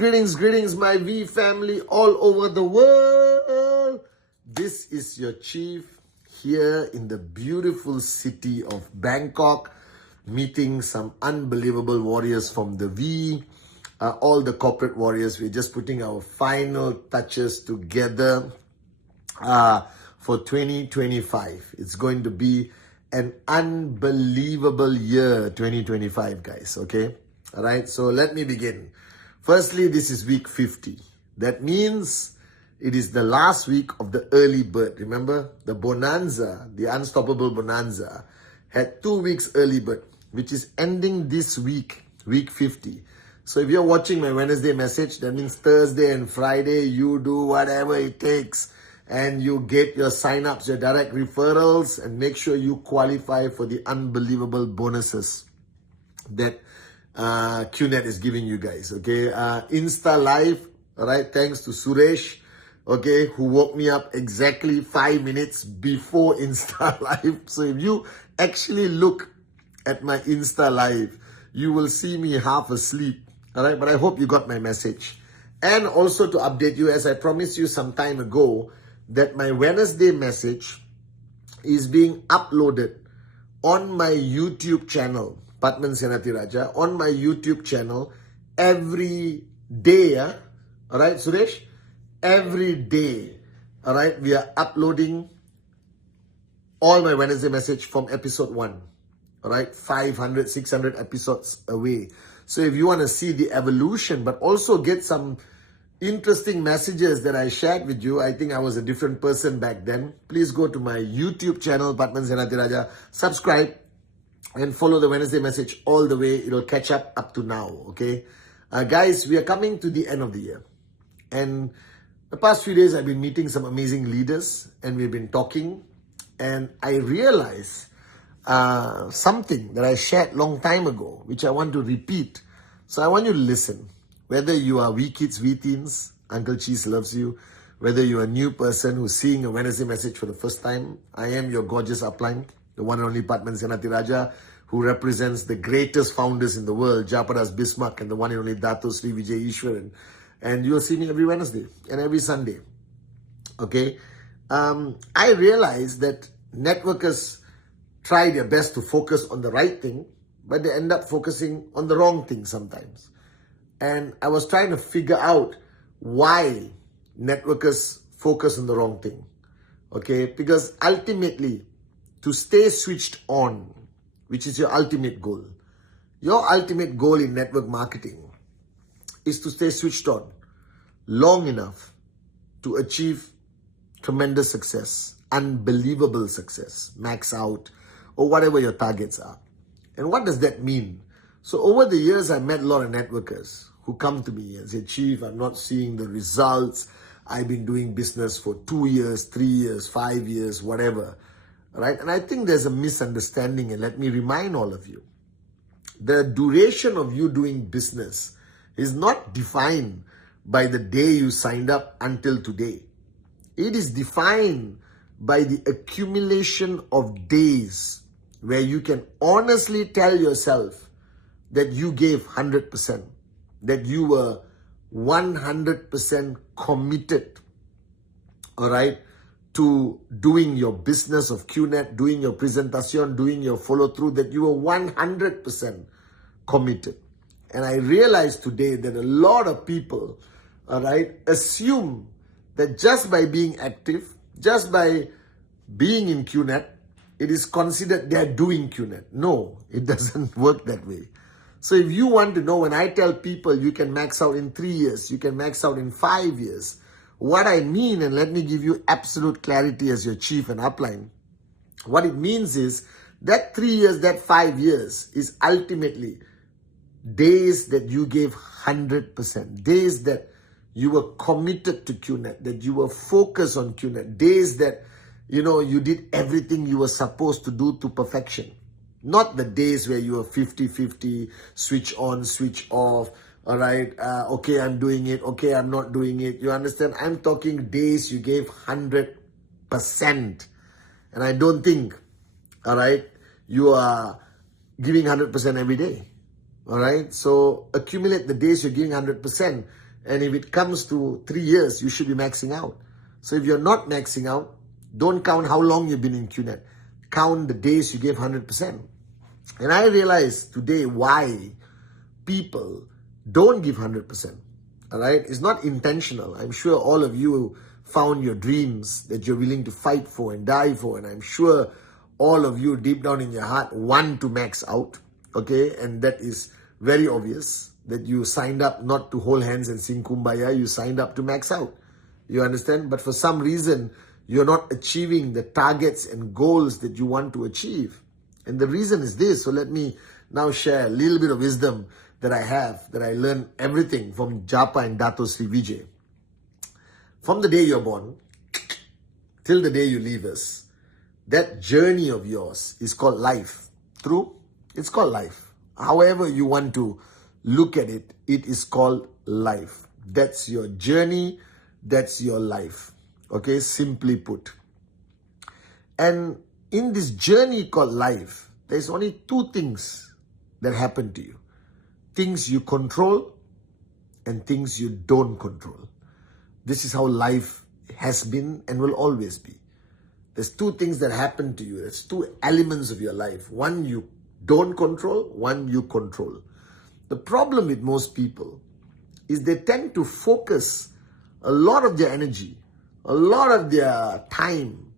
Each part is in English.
Greetings, my V family all over the world. This is your chief here in the beautiful city of Bangkok, meeting some unbelievable warriors from the V, all the corporate warriors. We're just putting our final touches together for 2025. It's going to be an unbelievable year, 2025, guys, okay? All right, so let me begin. Firstly, this is week 50. That means it is the last week of the early bird. Remember, the bonanza, the unstoppable bonanza, had 2 weeks early bird, which is ending this week, week 50. So if you're watching my Wednesday message, that means Thursday and Friday, you do whatever it takes and you get your sign-ups, your direct referrals, and make sure you qualify for the unbelievable bonuses that qnet is giving you guys, okay? Insta Live, all right, thanks to Suresh, okay, who woke me up exactly 5 minutes before Insta Live. So if you actually look at my Insta Live, you will see me half asleep, all right? But I hope you got my message. And also to update you, as I promised you some time ago, that my Wednesday message is being uploaded on my YouTube channel, Pathman Senathirajah, on my YouTube channel every day. All right, Suresh? Every day. All right, we are uploading all my Wednesday message from episode 1. All right, 500, 600 episodes away. So if you want to see the evolution, but also get some interesting messages that I shared with you, I think I was a different person back then, please go to my YouTube channel, Pathman Senathirajah, subscribe, and follow the Wednesday message all the way. It'll catch up to now, okay? Guys, we are coming to the end of the year. And the past few days, I've been meeting some amazing leaders, and we've been talking. And I realized something that I shared long time ago, which I want to repeat. So I want you to listen. Whether you are wee kids, wee teens, Uncle Cheese loves you. Whether you're a new person who's seeing a Wednesday message for the first time, I am your gorgeous upline, the one and only Pathman Senathirajah, who represents the greatest founders in the world, Japadas Bismarck and the one and only Dato Sri Vijay Ishwaran. And you'll see me every Wednesday and every Sunday. Okay? I realized that networkers try their best to focus on the right thing, but they end up focusing on the wrong thing sometimes. And I was trying to figure out why networkers focus on the wrong thing. Okay? Because ultimately, to stay switched on, which is your ultimate goal. Your ultimate goal in network marketing is to stay switched on long enough to achieve tremendous success, unbelievable success, max out, or whatever your targets are. And what does that mean? So over the years, I met a lot of networkers who come to me and say, Chief, I'm not seeing the results. I've been doing business for 2 years, 3 years, 5 years, whatever. Right? And I think there's a misunderstanding, and let me remind all of you. The duration of you doing business is not defined by the day you signed up until today. It is defined by the accumulation of days where you can honestly tell yourself that you gave 100%, that you were 100% committed, all right, to doing your business of qnet, doing your presentation, doing your follow-through, that you were 100% committed. And I realized today that a lot of people, all right, assume that just by being active, just by being in qnet, it is considered they're doing qnet. No, it doesn't work that way. So if you want to know, when I tell people you can max out in 3 years, you can max out in 5 years, what I mean, and let me give you absolute clarity as your chief and upline, what it means is that 3 years, that 5 years is ultimately days that you gave 100%, days that you were committed to qnet, that you were focused on qnet, days that, you know, you did everything you were supposed to do to perfection. Not the days where you were 50-50, switch on, switch off, all right, okay, I'm doing it, okay, I'm not doing it. You understand? I'm talking days you gave 100%. And I don't think, all right, you are giving 100% every day. All right. So accumulate the days you're giving 100%. And if it comes to 3 years, you should be maxing out. So if you're not maxing out, don't count how long you've been in qnet. Count the days you gave 100%. And I realize today why people don't give 100%. All right? It's not intentional. I'm sure all of you found your dreams that you're willing to fight for and die for. And I'm sure all of you deep down in your heart want to max out. Okay? And that is very obvious that you signed up not to hold hands and sing Kumbaya. You signed up to max out. You understand? But for some reason, you're not achieving the targets and goals that you want to achieve. And the reason is this. So let me now share a little bit of wisdom that I have, that I learned everything from Japa and Dato Sri Vijay. From the day you're born till the day you leave us, that journey of yours is called life. True? It's called life. However you want to look at it, it is called life. That's your journey. That's your life. Okay, simply put. And in this journey called life, there's only two things that happen to you. Things you control and things you don't control. This is how life has been and will always be. There's two things that happen to you. There's two elements of your life. One you don't control, one you control. The problem with most people is they tend to focus a lot of their energy, a lot of their time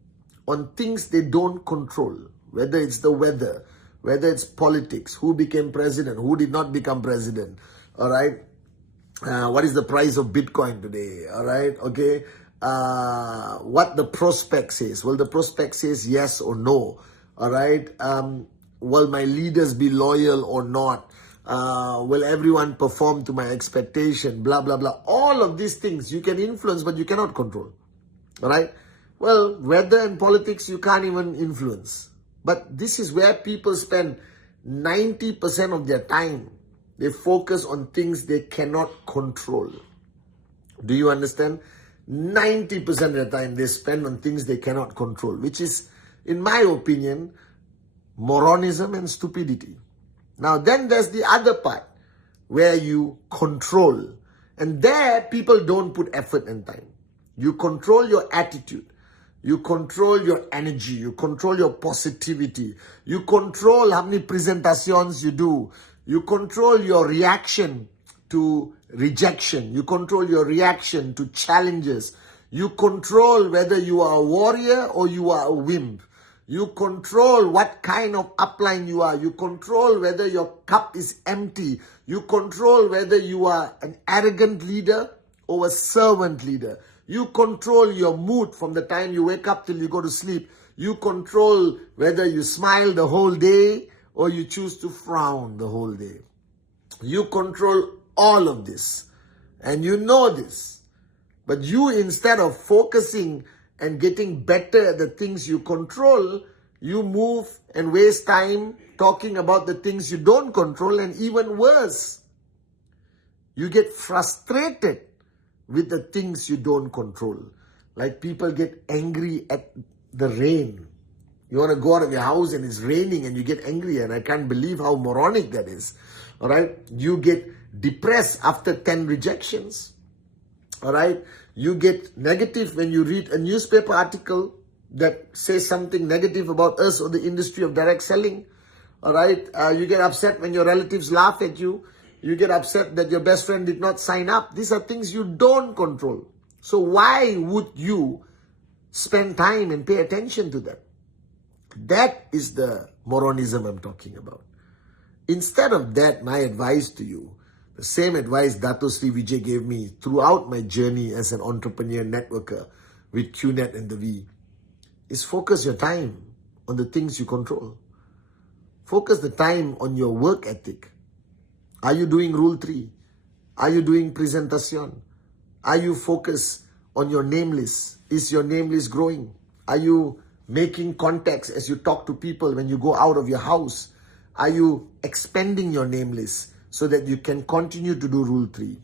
on things they don't control, whether it's the weather, whether it's politics, who became president, who did not become president, all right? What is the price of Bitcoin today, all right? Okay, what the prospect says. Well, the prospect says yes or no, all right? Will my leaders be loyal or not? Will everyone perform to my expectation? Blah, blah, blah. All of these things you can influence, but you cannot control. All right? Well, weather and politics you can't even influence. But this is where people spend 90% of their time. They focus on things they cannot control. Do you understand? 90% of the time they spend on things they cannot control, which is, in my opinion, moronism and stupidity. Now, then there's the other part where you control. And there, people don't put effort and time. You control your attitude. You control your energy. You control your positivity. You control how many presentations you do. You control your reaction to rejection. You control your reaction to challenges. You control whether you are a warrior or you are a wimp. You control what kind of upline you are. You control whether your cup is empty. You control whether you are an arrogant leader or a servant leader. You control your mood from the time you wake up till you go to sleep. You control whether you smile the whole day or you choose to frown the whole day. You control all of this. And you know this. But you, instead of focusing and getting better at the things you control, you move and waste time talking about the things you don't control, and even worse, you get frustrated with the things you don't control. Like people get angry at the rain. You want to go out of your house and it's raining and you get angry, and I can't believe how moronic that is. All right? You get depressed after 10 rejections. All right? You get negative when you read a newspaper article that says something negative about us or the industry of direct selling. All right? You get upset when your relatives laugh at you. You get upset that your best friend did not sign up. These are things you don't control. So why would you spend time and pay attention to that? That is the moronism I'm talking about. Instead of that, my advice to you, the same advice Dato Sri Vijay gave me throughout my journey as an entrepreneur networker with qnet and the V, is focus your time on the things you control. Focus the time on your work ethic. Are you doing Rule 3? Are you doing presentation? Are you focused on your name list? Is your name list growing? Are you making contacts as you talk to people when you go out of your house? Are you expanding your name list so that you can continue to do Rule 3?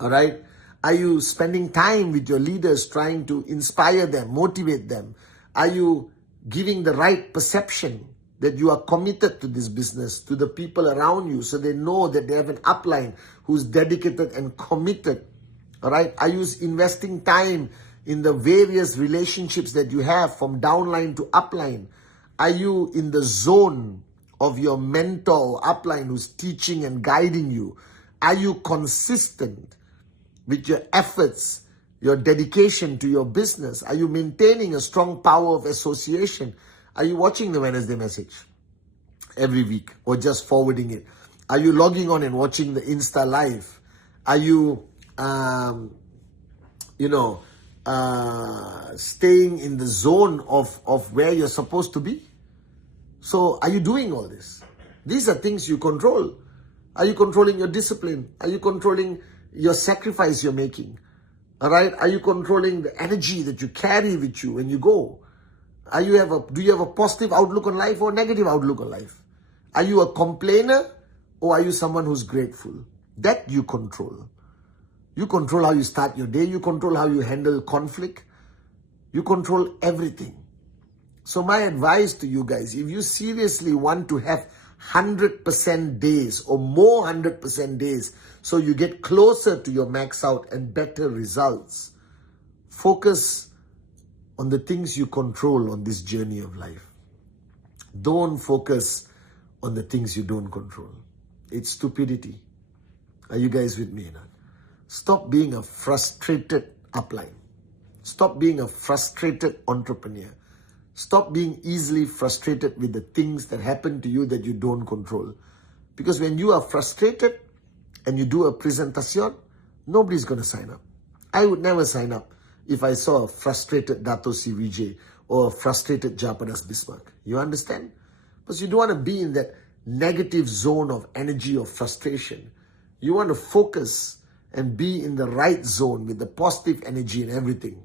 All right? Are you spending time with your leaders trying to inspire them, motivate them? Are you giving the right perception that you are committed to this business, to the people around you, so they know that they have an upline who's dedicated and committed. All right? Are you investing time in the various relationships that you have from downline to upline? Are you in the zone of your mentor upline who's teaching and guiding you? Are you consistent with your efforts, your dedication to your business? Are you maintaining a strong power of association? Are you watching the Wednesday message every week or just forwarding it? Are you logging on and watching the Insta Live? Are you, staying in the zone of where you're supposed to be? So are you doing all this? These are things you control. Are you controlling your discipline? Are you controlling your sacrifice you're making? All right? Are you controlling the energy that you carry with you when you go? Do you have a positive outlook on life or negative outlook on life? Are you a complainer or are you someone who's grateful? That you control. You control how you start your day. You control how you handle conflict. You control everything. So my advice to you guys, if you seriously want to have 100% days or more 100% days so you get closer to your max out and better results, focus on the things you control on this journey of life. Don't focus on the things you don't control. It's stupidity. Are you guys with me now? Stop being a frustrated upline. Stop being a frustrated entrepreneur. Stop being easily frustrated with the things that happen to you that you don't control. Because when you are frustrated and you do a presentation, nobody's going to sign up. I would never sign up if I saw a frustrated Dato C. Vijay or a frustrated Japadas Bismarck. You understand? Because you don't want to be in that negative zone of energy or frustration. You want to focus and be in the right zone with the positive energy and everything.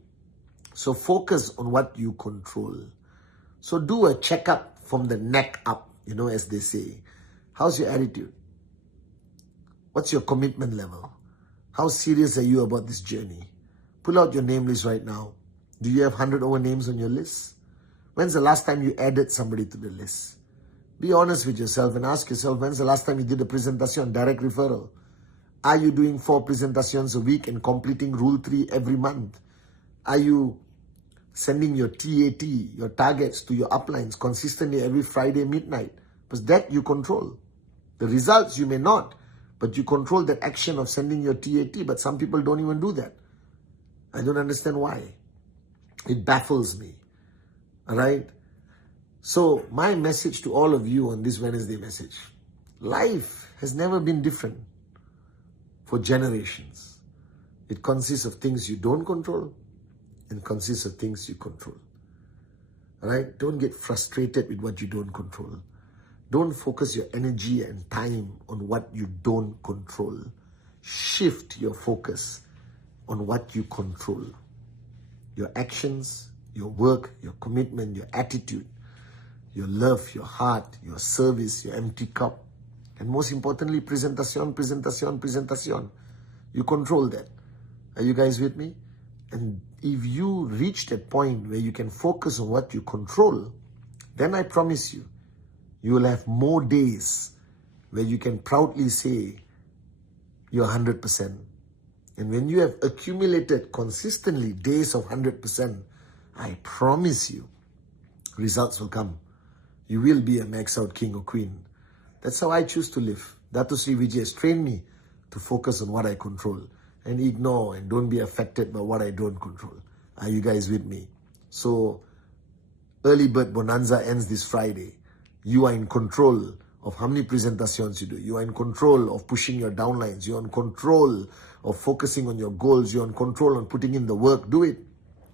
So focus on what you control. So do a checkup from the neck up, as they say. How's your attitude? What's your commitment level? How serious are you about this journey? Pull out your name list right now. Do you have 100 over names on your list? When's the last time you added somebody to the list? Be honest with yourself and ask yourself, when's the last time you did a presentation, direct referral? Are you doing 4 presentations a week and completing Rule 3 every month? Are you sending your TAT, your targets to your uplines consistently every Friday midnight? Because that you control. The results you may not, but you control that action of sending your TAT. But some people don't even do that. I don't understand why. It baffles me. All right? So my message to all of you on this Wednesday message, life has never been different for generations. It consists of things you don't control and consists of things you control. All right? Don't get frustrated with what you don't control. Don't focus your energy and time on what you don't control. Shift your focus on what you control. Your actions, your work, your commitment, your attitude, your love, your heart, your service, your empty cup. And most importantly, presentation. You control that. Are you guys with me? And if you reach that point where you can focus on what you control, then I promise you, you will have more days where you can proudly say you're 100%. And when you have accumulated consistently days of 100%, I promise you, results will come. You will be a max out king or queen. That's how I choose to live. Dato Sri Vijay has trained me to focus on what I control and ignore and don't be affected by what I don't control. Are you guys with me? So, Early Bird Bonanza ends this Friday. You are in control of how many presentations you do. You are in control of pushing your downlines. You are in control of focusing on your goals. You are in control on putting in the work. Do it.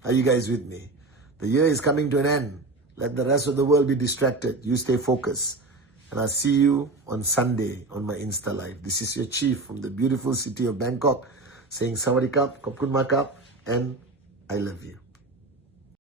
Are you guys with me? The year is coming to an end. Let the rest of the world be distracted. You stay focused. And I'll see you on Sunday on my Insta Live. This is your chief from the beautiful city of Bangkok saying Sawadee Kap, Kopkun Makap, and I love you.